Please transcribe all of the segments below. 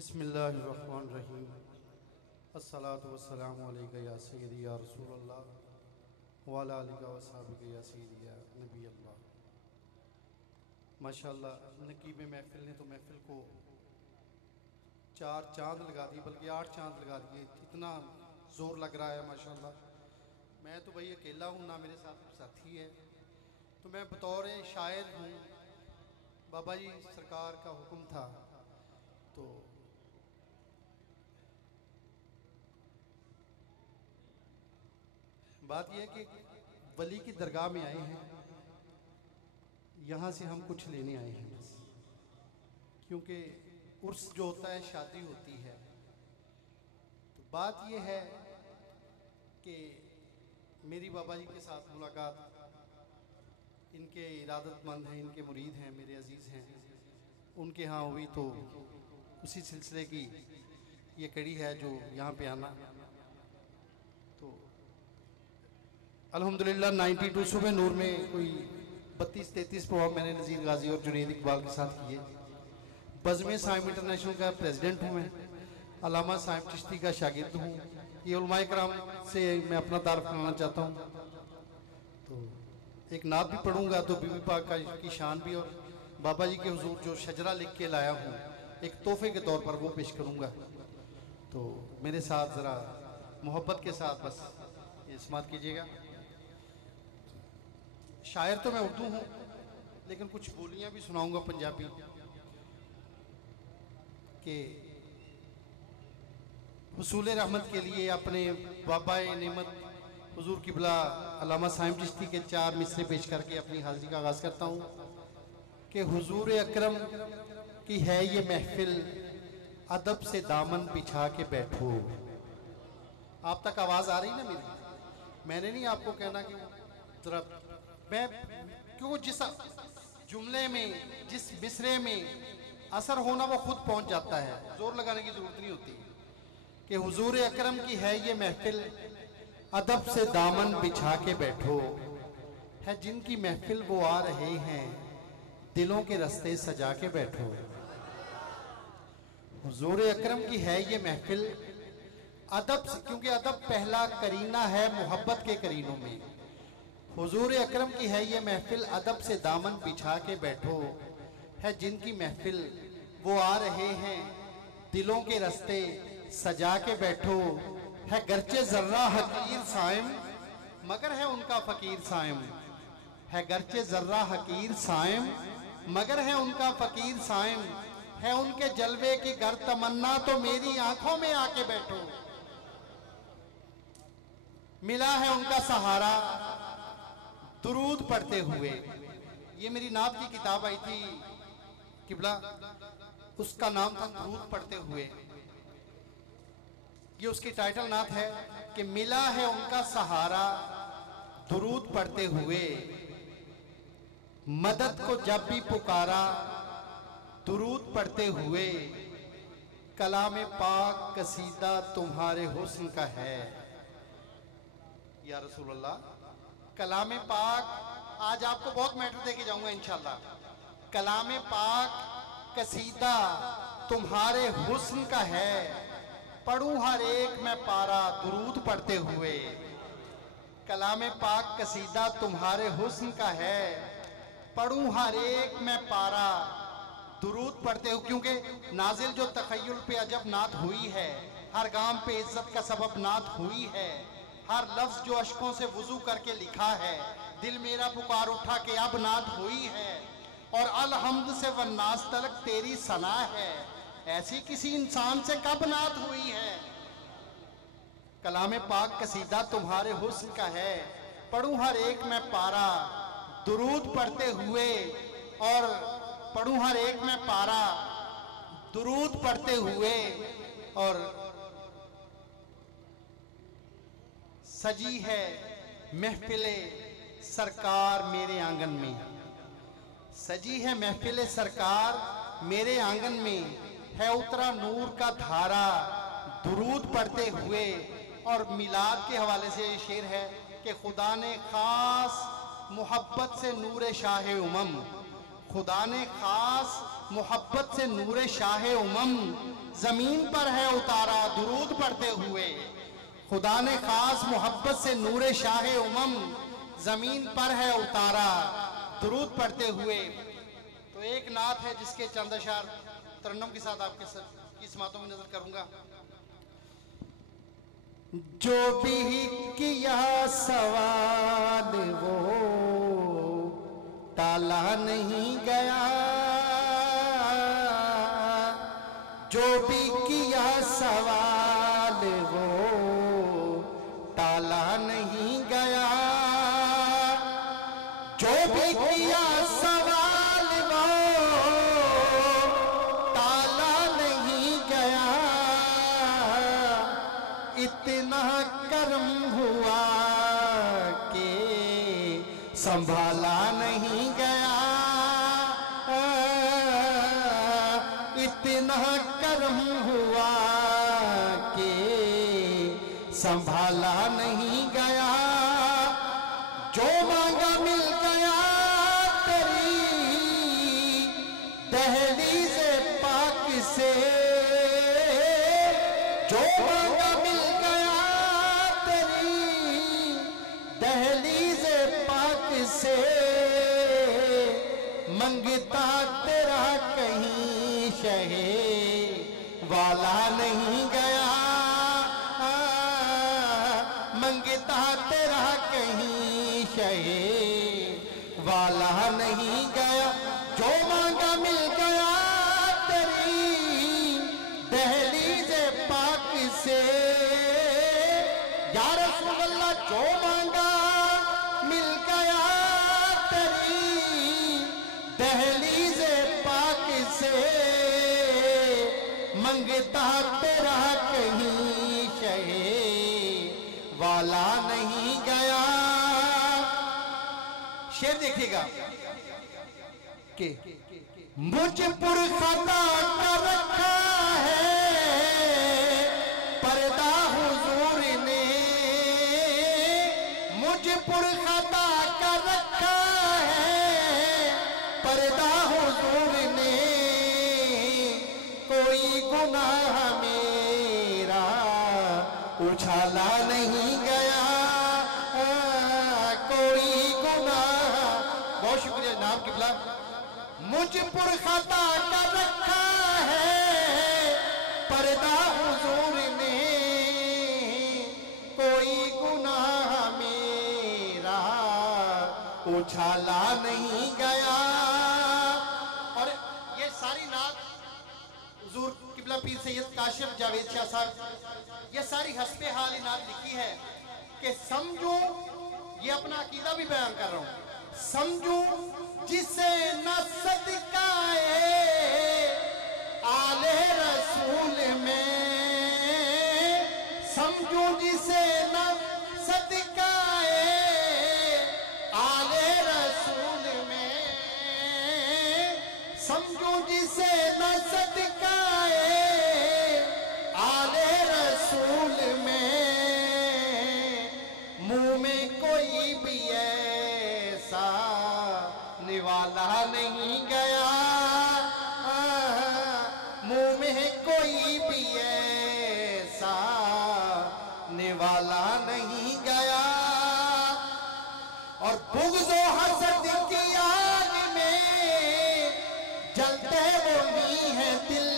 बिस्मिल्लाहिर्रहमानिर्रहीम। अस्सलातु वस्सलामु अलैका या सय्यदी या रसूलल्लाह व अला आलिका व अस्हाबिका या सय्यदी या नबी अल्लाह। माशाअल्लाह, नकीब महफिल ने तो महफिल को 4 चांद लगा दिए, बल्कि 8 चांद लगा दिए। इतना ज़ोर लग रहा है माशाअल्लाह। मैं तो भाई अकेला हूँ, ना मेरे साथ साथी है, तो मैं बतौर शायर हूँ। बाबा जी सरकार का हुक्म था, तो बात यह है कि वली की दरगाह में आए हैं, यहाँ से हम कुछ लेने आए हैं बस। क्योंकि उर्स जो होता है, शादी होती है, तो बात यह है कि मेरी बाबा जी के साथ मुलाकात, इनके इरादतमंद हैं, इनके मुरीद हैं, मेरे अजीज़ हैं, उनके यहाँ हुई, तो उसी सिलसिले की ये कड़ी है जो यहाँ पे आना। तो अल्हम्दुलिल्लाह 92 सुबह नूर में कोई 32-33 प्रोग्राम मैंने नज़ीर गाजी और जुनैद इकबाल के साथ किए। बज़्म साइम इंटरनेशनल का प्रेसिडेंट हूँ मैं, अल्लामा साइम चिश्ती का शागिर्द हूँ। ये उलमाए कराम से मैं अपना तारुफ कराना चाहता हूँ। तो एक नात भी पढ़ूंगा, तो बीबी पाक की शान भी, और बाबा जी के हुजूर जो शजरा लिख के लाया हूँ एक तोहफे के तौर पर वो पेश करूँगा। तो मेरे साथ ज़रा मोहब्बत के साथ बस ये समात कीजिएगा। शायर तो मैं उर्दू हूँ, लेकिन कुछ बोलियाँ भी सुनाऊंगा पंजाबी के हुसूल रहमत के लिए। अपने बाबा नेमत हुजूर किबला अल्लामा साइम चिश्ती के 4 मिसरे पेश करके अपनी हाजिरी का आगाज़ करता हूँ कि हुजूर अकरम की है ये महफिल, अदब से दामन बिछा के बैठो। आप तक आवाज़ आ रही ना मेरी? मैंने नहीं आपको कहना कि जरा मैं, क्यों जिस जुमले में, जिस मिसरे में असर होना वो खुद पहुंच जाता है, जोर लगाने की जरूरत नहीं होती। कि हुजूर अकरम की है ये महफिल, अदब से दामन बिछा के बैठो। है जिनकी महफिल वो आ रहे हैं, दिलों के रास्ते सजा के बैठो। हुजूर अकरम की है ये महफिल अदब से, क्योंकि अदब पहला करीना है मोहब्बत के करीनों में। हुजूर अकरम की है ये महफिल, अदब से दामन बिछा के बैठो। है जिनकी महफिल वो आ रहे हैं, दिलों के रास्ते सजा के बैठो। है गर्चे जर्रा हकीर साइम, मगर है उनका फकीर साइम। है गर्चे जर्रा हकीर साइम, मगर है उनका फकीर साइम। है उनके जलवे की गर तमन्ना, तो मेरी आंखों में आके बैठो। मिला है उनका सहारा दुरूद पढ़ते हुए। ये मेरी नात की किताब आई थी किबला, उसका नाम था दुरूद पढ़ते हुए। ये उसकी टाइटल नात है कि मिला है उनका सहारा दुरूद पढ़ते हुए। मदद को जब भी पुकारा दुरूद पढ़ते हुए। कलाम पाक कसीदा तुम्हारे हुस्न का है या रसूलल्लाह। कलाम पाक आज आपको बहुत मैटर देके जाऊंगा इंशाल्लाह। कलाम पाक कसीदा तुम्हारे हुस्न का है, पढ़ूं हर एक मैं पारा दुरूद पढ़ते हुए। कलाम पाक कसीदा तुम्हारे हुस्न का है, पढ़ूं हर एक मैं पारा दुरूद पढ़ते हुए। क्योंकि नाजिल जो तखय्युल पे अजब नात हुई है, हर गाम पे इज्जत का सबब नात हुई है। हर लफ्ज जो अशकों से वुजू करके लिखा है, दिल मेरा पुकार उठा के अब नात हुई है। और अलहम्द से वन्नास तलक तेरी सना है, ऐसी किसी इंसान से कब नात हुई है। कलाम पाक कसीदा तुम्हारे हुस्न का है, पढ़ूं हर एक मैं पारा दुरूद पढ़ते हुए। और पढ़ूं हर एक मैं पारा दुरूद पढ़ते हुए। और सजी है महफिले सरकार मेरे आंगन में। सजी है महफिले सरकार मेरे आंगन में। है उतरा नूर का धारा दुरूद पढ़ते हुए। और मिलाद के हवाले से ये शेर है कि खुदा ने खास मोहब्बत से नूर शाह उमम, खुदा ने खास मोहब्बत से नूरे शाह उमम जमीन पर है उतारा दुरूद पढ़ते हुए। खुदा ने खास मोहब्बत से नूरे शाह उमम जमीन पर है उतारा दुरूद पढ़ते हुए। तो एक नात है जिसके चंद अशार तरन्नुम के साथ आपके समातों में नजर करूंगा। जो भी किया सवाल वो टाला नहीं गया, जो भी किया सवाल वो टाला नहीं गया, जो भी किया सवाल वो टाला नहीं गया। इतना करम हुआ कि संभाला नहीं गया, इतना करम हुआ कि संभाला नहीं गया। जो मांगा मिल गया तेरी दहलीज़ पाक से, जो मांगा मिल गया तेरी दहलीज़ पाक से। मंगता तेरा कहीं शहे वाला नहीं गया, मंगता तेरा कहीं शहे वाला नहीं गया। जो मांगा मिल गया तेरी दहलीज़ पाक से। या रसूल अल्लाह जो मांगा मिल गया तेरी दहलीज़ पाक से। मंगता तेरा कहीं शहे वाला नहीं गया। शेर देखिएगा कि मुझ पुरखता कर रखा है पर्दा हुजूर ने, मुझ पुरखता कर रखा है पर्दा हुजूर ने। कोई गुनाह मेरा उछाला नहीं गया, कोई गुनाह। बहुत शुक्रिया जनाब किबला। मुझ पुरखता कर रखा है पर्दा हुजूर ने, कोई गुनाह मेरा उछाला नहीं गया। और ये सारी नात हुजूर किबला पीर सैयद काशिफ जावेद शाह साहब, ये सारी हस्बे हाल नात लिखी है कि समझो, ये अपना अकीदा भी बयान कर रहा हूं, समझो जिसे न सदकाए आले रसूल में, समझो जिसे न सदकाए आले रसूल में, समझो जिसे न सदकाए आले रसूल में। मुंह में कोई भी ऐसा निवाला नहीं गया, मुंह में कोई भी ऐसा निवाला नहीं गया। और बुग़्ज़ो हसद की आग में जलते वही है दिल,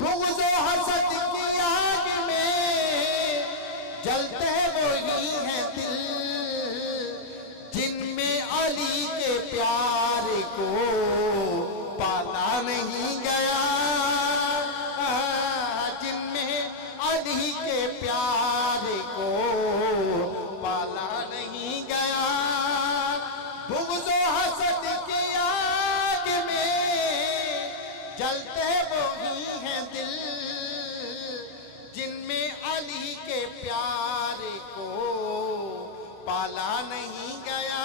बुग़्ज़ो हसद की आग में जलते वही है दिल। जिनमें अली के प्यार को पाला नहीं गया, जिनमें अली के प्यार को पाला नहीं गया। बुग़्ज़ो हसद की आग में जलते वही हैं दिल, जिनमें अली के प्यार को पाला नहीं गया।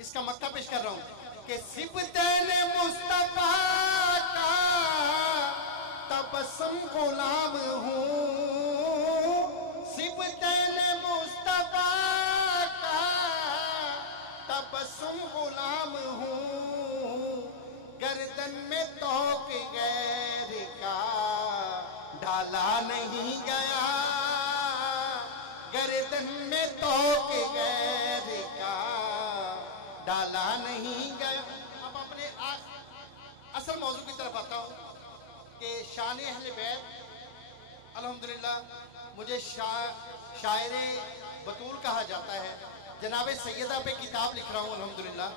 इसका मक्ता पेश कर रहा हूं कि सिबतैन मुस्तफा का तबस्सुम गुलाम हूं, सिबतैन मुस्तफा का तबस्सुम गुलाम शान अहले बैत अल्हम्दुलिल्लाह मुझे शायर बतूल कहा जाता है। जनाब सैयदा पे किताब लिख रहा हूँ अल्हम्दुलिल्लाह,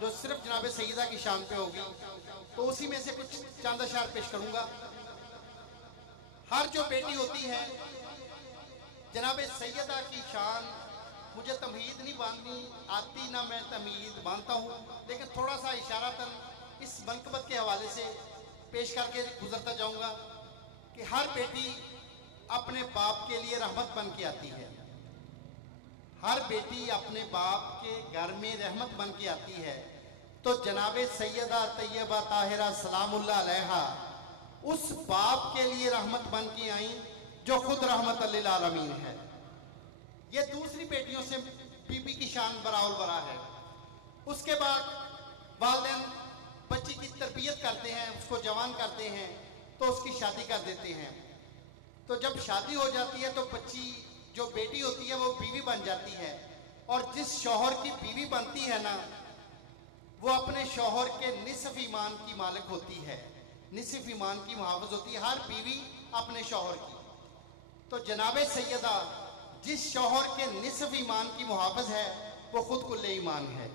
जो सिर्फ जनाब सैयदा की शान पे होगी, तो उसी में से कुछ चंद अशार पेश करूंगा। हर जो बेटी होती है जनाब सैयदा की शान, मुझे तमहीद नहीं बांधनी आती, ना मैं तमहीद बांधता हूँ, लेकिन थोड़ा सा इशारातन इस मनकबत के हवाले से पेश करके गुजरता जाऊंगा कि हर बेटी अपने बाप के लिए रहमत बन के आती है। हर बेटी अपने बाप के घर में रहमत बन के आती है। तो जनाब सैयदा तैयबा ताहिरा सलामुल्लाह अलैहा उस बाप के लिए रहमत बन के आई जो खुद रहमत लिल आलमीन है। ये दूसरी बेटियों से बीबी की शान बराउल बरा है। उसके बाद वालिदैन बच्ची की तरबियत करते हैं, उसको जवान करते हैं, तो उसकी शादी कर देते हैं। तो जब शादी हो जाती है तो बच्ची जो बेटी होती है वो बीवी बन जाती है, और जिस शौहर की बीवी बनती है ना, वो अपने शौहर के निसफ ईमान की मालिक होती है, निसफ ईमान की मुहाफ़िज़ होती है हर बीवी अपने शौहर की। तो जनाब सैयदा जिस शौहर के निसफ ईमान की मुहाफ़िज़ है वो खुद कुल्ले ईमान है।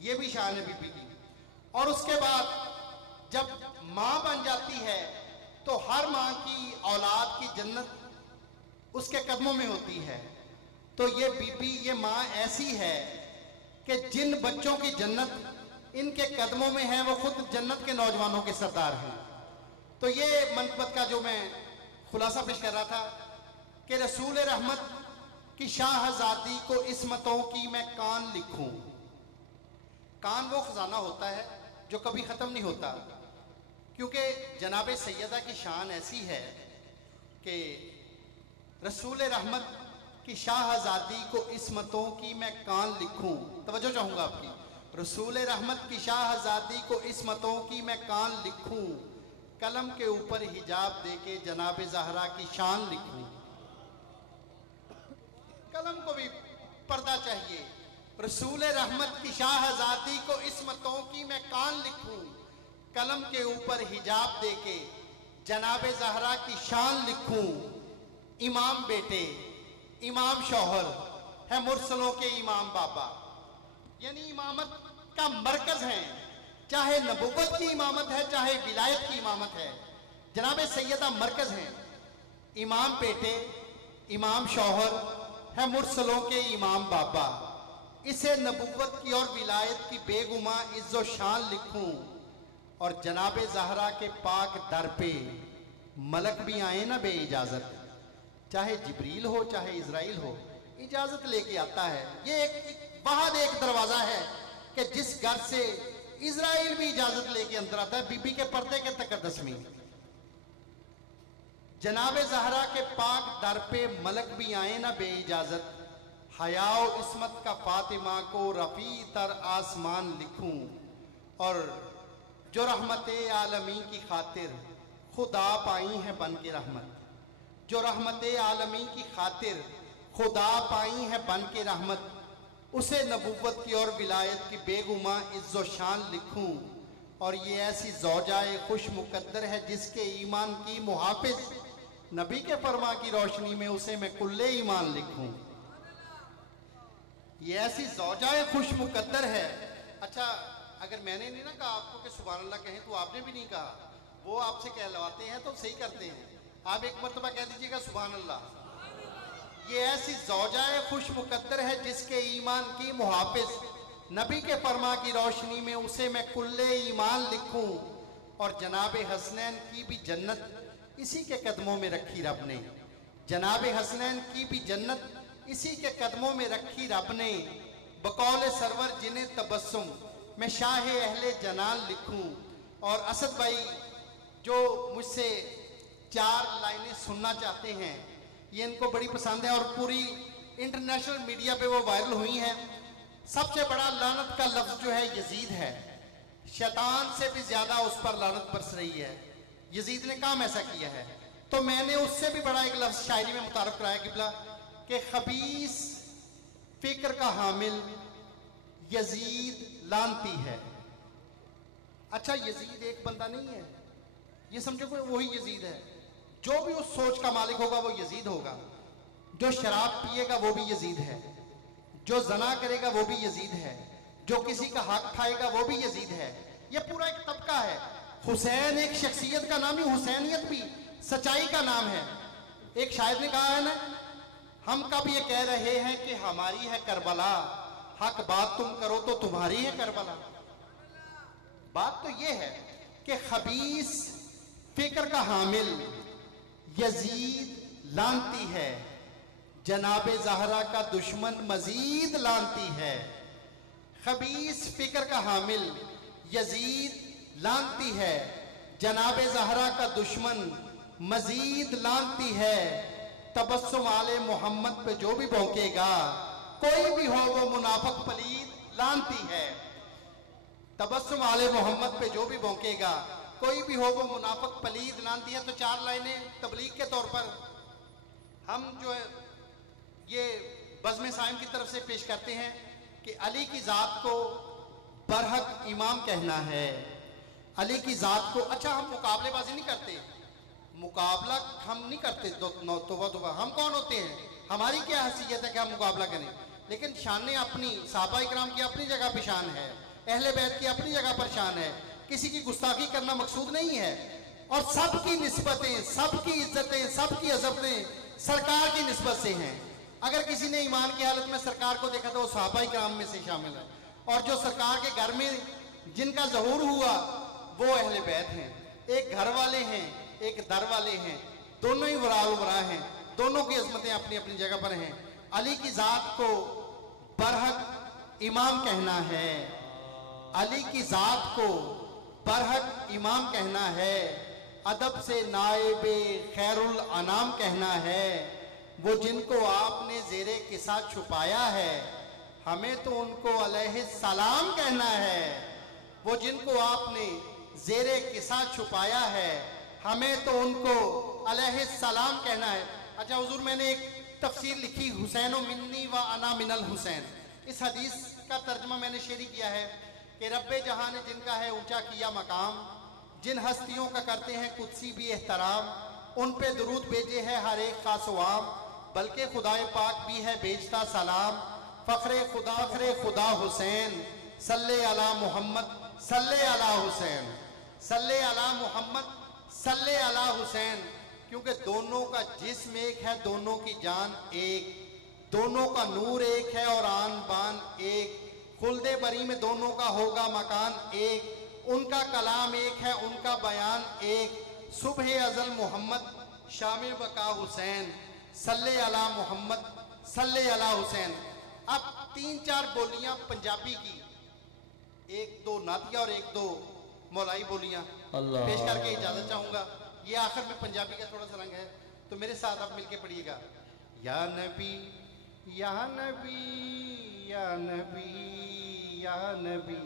ये भी शान है बीबी की। और उसके बाद जब माँ बन जाती है तो हर माँ की औलाद की जन्नत उसके कदमों में होती है। तो ये बीबी, ये माँ ऐसी है कि जिन बच्चों की जन्नत इनके कदमों में है वो खुद जन्नत के नौजवानों के सरदार हैं। तो ये मनकबत का जो मैं खुलासा पेश कर रहा था कि रसूल रहमत की शाहजादी को इस्मतों की मैं कान लिखूं। कान वो खजाना होता है जो कभी ख़त्म नहीं होता, क्योंकि जनाब सैयदा की शान ऐसी है कि रसूल रहमत की शाहजादी को इस्मतों की मैं कान लिखूं। तवज्जो चाहूँगा आपकी। रसूल रहमत की शाहजादी को इस्मतों की मैं कान लिखूं, कलम के ऊपर हिजाब देके जनाब ज़हरा की शान लिखूं। कलम को भी पर्दा चाहिए। रसूल रहमत की शाहजादी को इस्मतों की मैं कान लिखूं, कलम के ऊपर हिजाब देके जनाब ज़हरा की शान लिखूं। इमाम बेटे, इमाम शौहर है मुरसलों के इमाम बाबा, यानी इमामत का मरकज है। चाहे नबुव्वत की इमामत है, चाहे विलायत की इमामत है, जनाब सैयदा मरकज हैं। इमाम बेटे, इमाम शौहर है मुरसलों के इमाम बाबा, इसे नबुव्वत की और विलायत की बेगुमा इज्जो शान लिखूं। और जनाब ज़हरा के पाक दर पे मलक भी आए ना बे इजाजत, चाहे जिब्रील हो चाहे इजराइल हो, इजाजत लेके आता है। ये एक बहुत एक दरवाजा है कि जिस घर से इजराइल भी इजाजत लेके अंदर आता है। बीबी के पर्दे के तकद्दुस में जनाब ज़हरा के पाक दर पे मलक भी आए ना बे इजाजत, हयाओ इस्मत का फातिमा को रफ़ी तर आसमान लिखूं। और जो रहमत आलमी की खातिर खुदा पाई है बन के रहमत, जो रहमत आलमी की खातिर खुदा पाई है बन के रहमत, उसे नबुव्वत की और विलायत की बेगुमा इज्जो शान लिखूं। और ये ऐसी ज़ौजाए खुश मुकद्दर है जिसके ईमान की मुहाफिज, नबी के फरमा की रोशनी में उसे मैं कुल्ले ईमान लिखूं। ये ऐसी ज़ौजाए खुश मुकद्दर है। अच्छा, अगर मैंने नहीं ना कहा आपको कि सुभान अल्लाह कहें, तो आपने भी नहीं कहा, वो आपसे कहलवाते हैं तो सही करते हैं। आप एक मरतबा कह दीजिएगा सुभान अल्लाह। ये ऐसी ज़ौजाए खुश मुकद्दर है जिसके ईमान की मुहाफिज, नबी के फरमा की रोशनी में उसे मैं कुल्ले ईमान लिखूं। और जनाब हसनैन की भी जन्नत इसी के कदमों में रखी रब ने, जनाब हसनैन की भी जन्नत इसी के कदमों में रखी रब ने। बकौल सरवर जिन्हें तबस्सुम मैं शाह अहले जनान लिखूं। और असद भाई जो मुझसे 4 लाइनें सुनना चाहते हैं, ये इनको बड़ी पसंद है और पूरी इंटरनेशनल मीडिया पे वो वायरल हुई हैं। सबसे बड़ा लानत का लफ्ज जो है यजीद है, शैतान से भी ज्यादा उस पर लानत बरस रही है। यजीद ने काम ऐसा किया है, तो मैंने उससे भी बड़ा एक लफ्ज शायरी में मुतारफ कराया किबला कि खबीस फिक्र का हामिल यजीद लानती है। अच्छा, यजीद एक बंदा नहीं है, ये समझो कोई वही यजीद है। जो भी उस सोच का मालिक होगा वो यजीद होगा। जो शराब पिएगा वो भी यजीद है, जो जना करेगा वो भी यजीद है, जो किसी का हक खाएगा वो भी यजीद है। ये पूरा एक तबका है। हुसैन एक शख्सियत का नाम ही, हुसैनियत भी सच्चाई का नाम है। एक शायर ने कहा है ना, हम कब ये कह रहे हैं कि हमारी है करबला, हक बात तुम करो तो तुम्हारी है करबला। बात तो ये है कि खबीस फिक्र का हामिल यजीद लानती है, जनाबे ज़हरा का दुश्मन मजीद लानती है। खबीस फिक्र का हामिल यजीद लानती है, जनाबे ज़हरा का दुश्मन मजीद लानती है। तबस्सुम आले मोहम्मद पे जो भी भौंकेगा, कोई भी हो वो मुनाफिक पलीद लानती है। तबस्सुम आले मोहम्मद पे जो भी भौंकेगा, कोई भी हो वो मुनाफिक पलीद लानती है। तो 4 लाइनें तबलीग के तौर पर हम जो है ये बज़्म साइम की तरफ से पेश करते हैं कि अली की ज़ात को बरहक इमाम कहना है। अली की ज़ात को, अच्छा हम मुकाबलेबाजी नहीं करते, मुकाबला हम नहीं करते। तोबा हम कौन होते हैं, हमारी क्या हैसियत है कि हम मुकाबला करें। लेकिन शान अपनी, सहाबा इकराम की अपनी जगह पे शान है, अहले बैत की अपनी जगह पर शान है। किसी की गुस्ताखी करना मकसूद नहीं है। और सबकी निस्बतें, सबकी इज्जतें, सबकी अज़मतें सरकार की निस्बत से हैं। अगर किसी ने ईमान की हालत में सरकार को देखा तो वो सहाबा इकराम में से शामिल है। और जो सरकार के घर में जिनका ज़हूर हुआ वो अहले बैत हैं। एक घर वाले हैं, एक दर वाले हैं, दोनों ही वराल वरा हैं, दोनों की अजमतें अपनी अपनी जगह पर हैं। अली की ज़ात को बरहक इमाम कहना है, अली की ज़ात को बरहक इमाम कहना है। अदब से नायबे खैरुल अनाम कहना है। वो जिनको आपने ज़ेरे किसा छुपाया है, हमें तो उनको अलैहि सलाम कहना है। वो जिनको आपने ज़ेरे किसा छुपाया है, हमें तो उनको अलैहि सलाम कहना है। अच्छा हुजूर, मैंने एक तफसीर लिखी, हुसैन मिन्नी व अना मिनल हुसैन। इस हदीस का तर्जमा मैंने शेरी किया है कि रब्बे जहां ने जिनका है ऊंचा किया मकाम, जिन हस्तियों का करते हैं कुदसी भी एहतराम, उन पे दुरूद भेजे है हर एक खासवाम, बल्कि खुदाए पाक भी है बेचता सलाम। फ़ख्रे खुदा हुसैन, सल्ले अला मोहम्मद सल्ले अला हुसैन, सल्ले अला मोहम्मद सल्ले अला हुसैन। क्योंकि दोनों का जिस्म एक है, दोनों की जान एक, दोनों का नूर एक है और आन बान एक। खुल्दे बरी में दोनों का होगा मकान एक, उनका कलाम एक है, उनका बयान एक। सुबह अजल मोहम्मद शाम बका हुसैन, सल्ले अला मोहम्मद सल्ले अला हुसैन। अब 3-4 बोलियां पंजाबी की, 1-2 नातिया और 1-2 मौलाई बोलियां पेश करके इजाजत चाहूंगा। ये आखिर में पंजाबी का थोड़ा सा रंग है, तो मेरे साथ आप मिलके पढ़िएगा। या नबी या नबी या नबी या नबी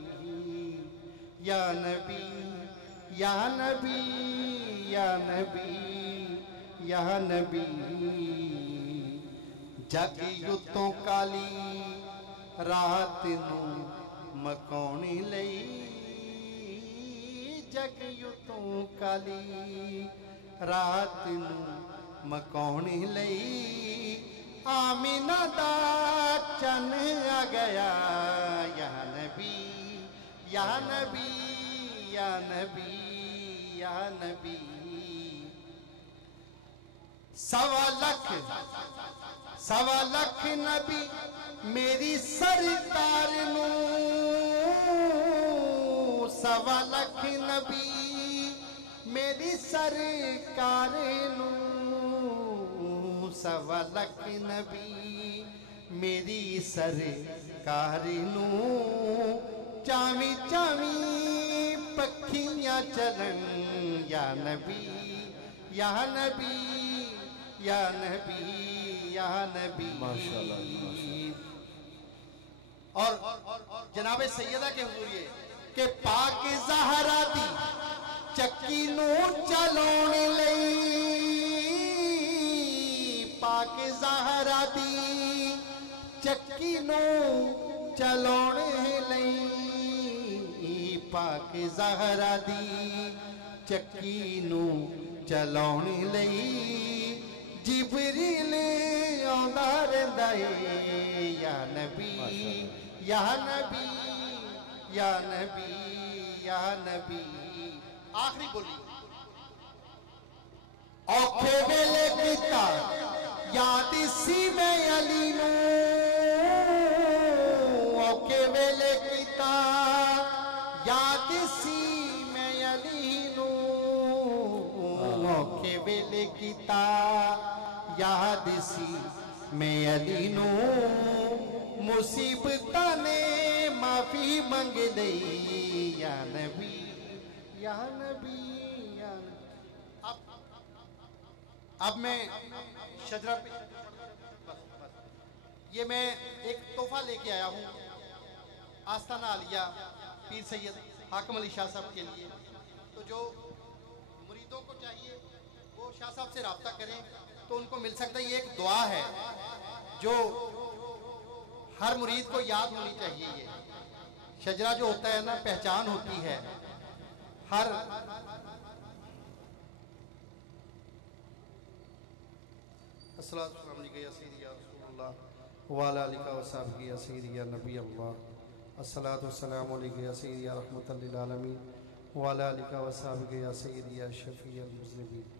या नबी या नबी या नबी या नबी। जग युतों काली रात नू मकाउणी लई, जग युतों काली रात नू मकाउणी लई। आमिना दा चन आ गया, या नबी या नबी या नबी या नबी। 1.25 लाख नबी मेरी सरकार नू, 1.25 लाख नबी मेरी सरकार नू, 1.25 लाख नबी मेरी सरकार नू। चावी चावी पखियां चलन, या नबी या नबी या नबी या नबी। और जनाबे सैयदा के हुजूर ये कि पाक ज़हरा दी चक्की नू चलाउण लई, पाक ज़हरा दी चक्की नू चलाउण लई। पाक ज़हरा दी चक्की नू चलाउण लई जिबरील आउंदा रहिंदा ए या नबी या नबी या नबी या नबी। आखिरी बोली औखे वेले कीता याद सी मैं अली नू औखे वेले कीता याद सी मैं अली नू औखे वेले कीता याद सी मैं अली नू मुसीबतां ने माफी मंग लई या नबी या नबी या नबी। अब मैं शजरा पे ये मैं एक तोहफा लेके आया हूँ आस्ताना आलिया पीर सैयद हाकिम अली शाह साहब के लिए। तो जो मुरीदों को चाहिए वो शाह साहब से रब्ता करें तो उनको मिल सकता है। ये एक दुआ है जो हर मुरीद को याद होनी चाहिए। ये शजरा जो होता है ना पहचान होती है हर अस्सलाम अलैकुम या सय्यदी या रसूलुल्लाह व अला आलिका व सहबिही या सय्यदी या नबी अल्लाह अस्सलातु वस्सलामु अलैका या सय्यदी या रहमतल लिल आलमीन व अला आलिका व सहबिही या सय्यदी या शफीअल मुज़निबीन।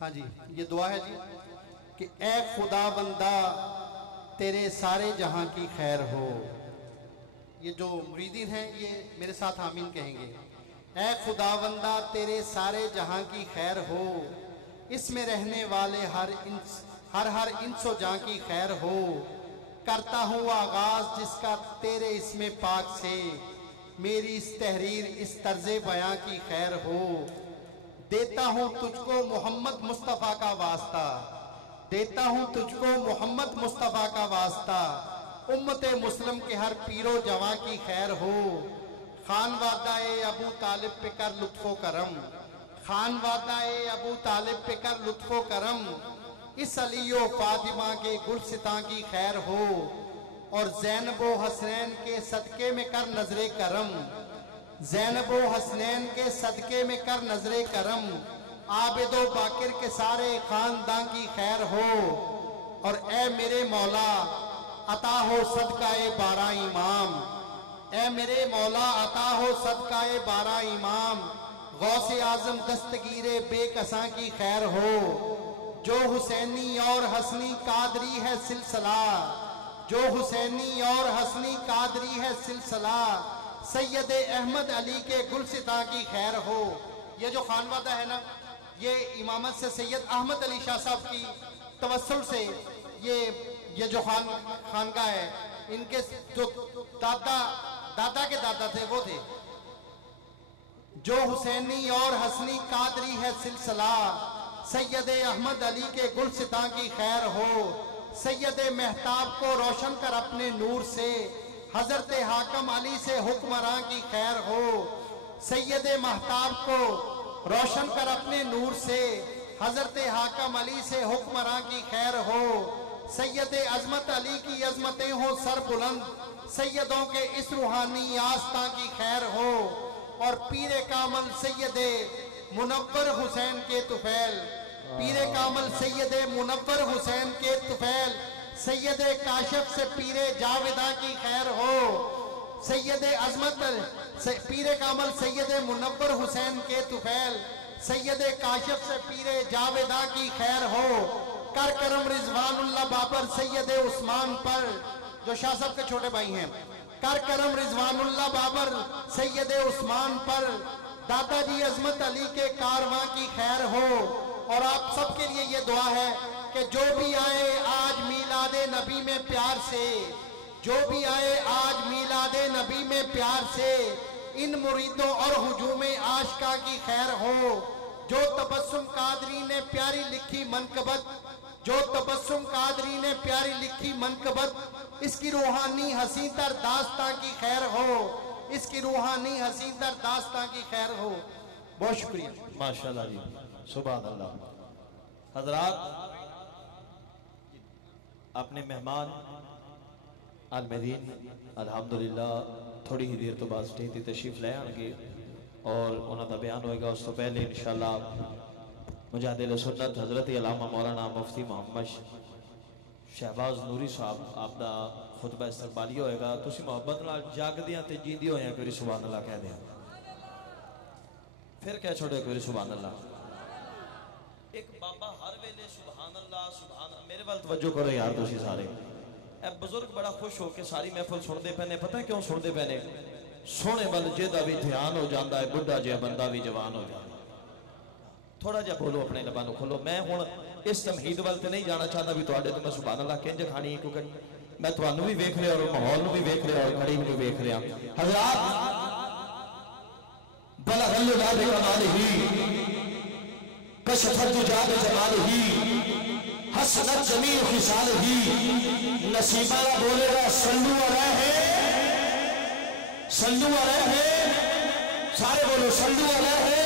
हाँ जी ये दुआ है जी कि ए खुदा बंदा तेरे सारे जहां की खैर हो। ये जो मुरीदीन हैं ये मेरे साथ आमीन कहेंगे। ए खुदा बंदा तेरे सारे जहां की खैर हो इसमें रहने वाले हर इंसो जां की खैर हो। करता हूँ आगाज जिसका तेरे इसमें पाक से मेरी इस तहरीर इस तर्ज़े बयां की खैर हो। देता हूँ तुझको मोहम्मद मुस्तफ़ा का वास्ता देता हूँ तुझको मोहम्मद मुस्तफ़ा का वास्ता उम्मते मुस्लिम के हर पीरो जवां की खैर हो। खानवादा-ए अबू तालिब पे कर लुत्फ़ो करम खानवादा-ए अबू तालिब पे कर लुत्फ़ो करम इस अलियो फातिमा के गुलसितां की खैर हो। और ज़ैनबो हसनैन के सदके में कर नजरे करम ज़ैनबो हसनैन के सदके में कर नजरे करम आबिदो बाकिर के सारे खानदान की खैर हो। और ए मेरे मौला अता हो सदकाए 12 इमाम ए मेरे मौला अता हो सदकाए 12 इमाम गौसे आजम दस्तगीरे बेकसां की खैर हो। जो हुसैनी और हसनी कादरी है सिलसिला जो हुसैनी और हसनी कादरी है सिलसिला सैयद अहमद अली के गुलसिता की खैर हो। ये जो खानवादा है ना ये इमामत से सैयद अहमद अली शाह साहब की तवस्सुल से ये जो खानका है इनके जो दादा के दादा थे वो थे। जो हुसैनी और हसनी कादरी है सिलसिला सैयद अहमद अली के गुलसिता की खैर हो। सैयद महताब को रोशन कर अपने नूर से हजरत हाकिम अली से हुक्मरां की खैर हो। सैयद महताब को रोशन कर अपने नूर से हजरत हाकिम अली से हुक्मरां की खैर हो। सैयद अजमत अली की अजमतें हो सर बुलंद सैयदों के इस रूहानी आस्था की खैर हो। और पीरे कामल सैयद मुनव्वर हुसैन के तुफैल पीरे कामल सैयद मुनव्वर हुसैन के तुफैल सैयद काशिफ से पीरे जावेदा की खैर हो। सैयद अजमत पीरे कामल सैयद मुनव्वर हुसैन के तुफैल सैयद काशिफ से पीरे जावेदा की खैर हो। कर करम रिजवानुल्लाह बाबर सैयद उस्मान पर जो शाह साहब के छोटे भाई हैं कर करम रिजवानुल्लाह बाबर सैयद उस्मान पर दादाजी अजमत अली के कारवां की खैर हो। और आप सबके लिए ये दुआ है कि जो भी आए आज मीलादे नबी में प्यार से जो भी आए आज मीलादे नबी में प्यार से इन मुरीदों और हुजूमे आशिका की खैर हो। जो तबस्सुम कादरी ने प्यारी लिखी मनकबत जो तबस्सुम कादरी ने प्यारी लिखी मनकबत, इसकी रूहानी हसी तर दास्तां की खैर हो, इसकी रूहानी हसी तर दास्तां की खैर हो। बहुत शुक्रिया। माशाल्लाह जी, सुभान अल्लाह। हजरात, अपने मेहमान अलमदीन अल्हम्दुलिल्लाह थोड़ी ही देर तो बाद स्टेज की तशरीफ ले आएंगे और उन्होंने बयान होएगा। उस तो पहले इंशाअल्लाह मुजाहिद सुन्नत हज़रत अल्लामा मौलाना मुफ्ती मोहम्मद शहबाज नूरी साहब आपका खुतबा इस्तकबाली होएगा। तुसी मोहब्बत नाल जागदियां ते जींदी होया कोई सुभान अल्लाह कह दें, फिर कह छोड़े कोई सुभान अल्लाह। एक बाबा हर वेले सुभान अल्लाह सुभान अल्लाह। मेरे वाल तवज्जो करो यार तुसी सारे। ए बुजुर्ग बड़ा खुश हो के सारी महफिल सुनते पे ने। पता है क्यों सुनते पे ने? सोने वाल जेदा भी ध्यान हो जाता है, बुढ़ा जिहा बंदा भी जवान हो जाता। थोड़ा जा बोलो, अपने लबां खोलो। मैं हुण इस तमहीद वाल ते नहीं जाना चाहता भी तुहाडे तो मैं सुभान अल्लाह किंज खानी है, क्योंकि मैं तुहानू भी वेख रहा और माहौल नू भी वेख रहा और खड़ी नू भी वेख रहा। हज़रात, बलगल जादे कमालिही कशफत जादे जमालिही हसनत जमील खिसालिही। नसीबा बोलेगा सल्लू अलैहि, सल्लू अलैहि। सारे बोलो सल्लू अलैहि।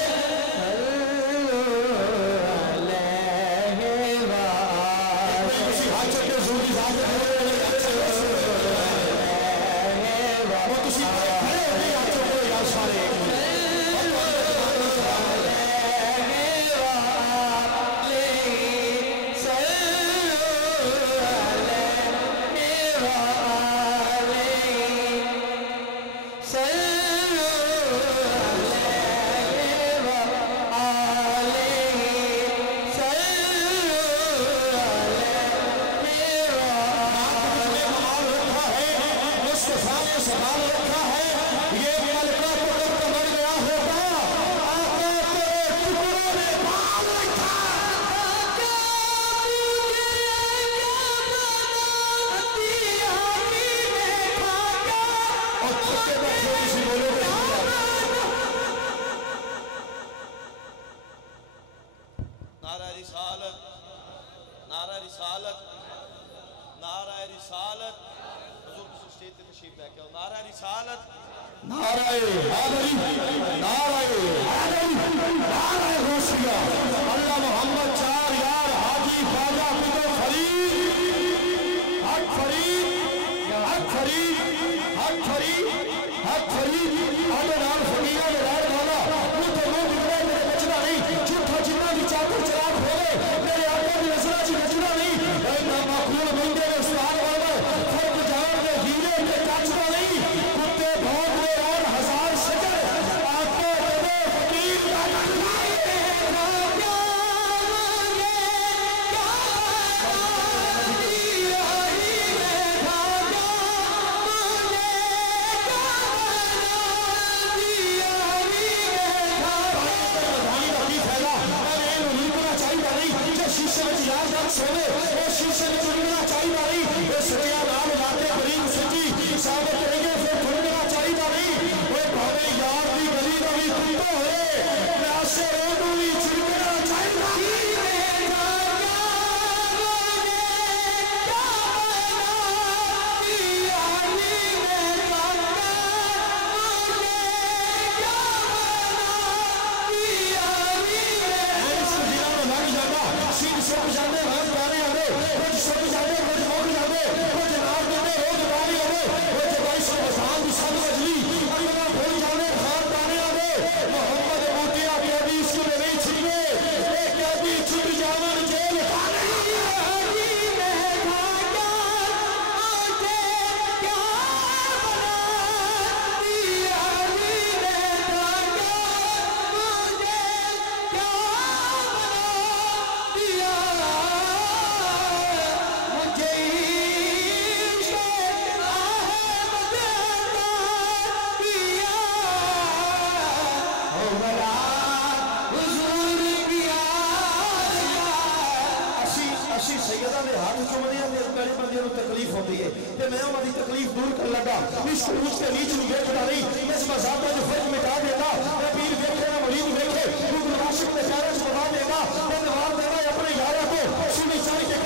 अपने यारों को सुनी चढ़ के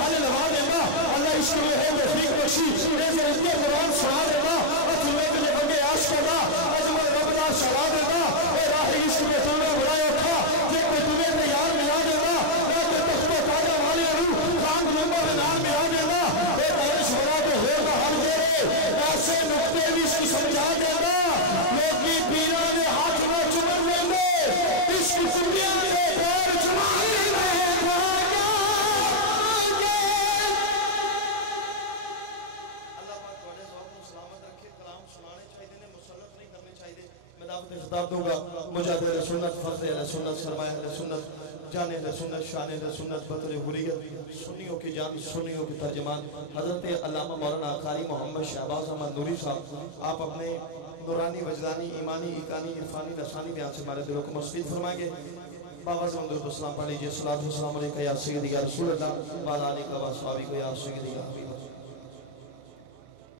खिलाफत खिताब दूंगा। मुजाहिद सुन्नत, फख्र सुन्नत, सरमाया सुन्नत, जाने सुन्नत, शान सुन्नत, बतौर हुर्रियत सुन्नियों की जान, सुन्नियों के तर्जमान हजरत अल्लामा मौलाना कारी मोहम्मद शहबाज अहमद नूरी साहब, आप अपने नूरानी, वजदानी, ईमानी, इकानी, इरफानी, लसानी बयान से हमारे दिलों को मुस्फीद फरमाएंगे। बाबा से दुरूद सलाम पढ़ लीजिए। सलातु व सलाम अलैका या सय्यदी या रसूल अल्लाह व अला आलिका व अस्हाबिका या सय्यदी या हबीब अल्लाह।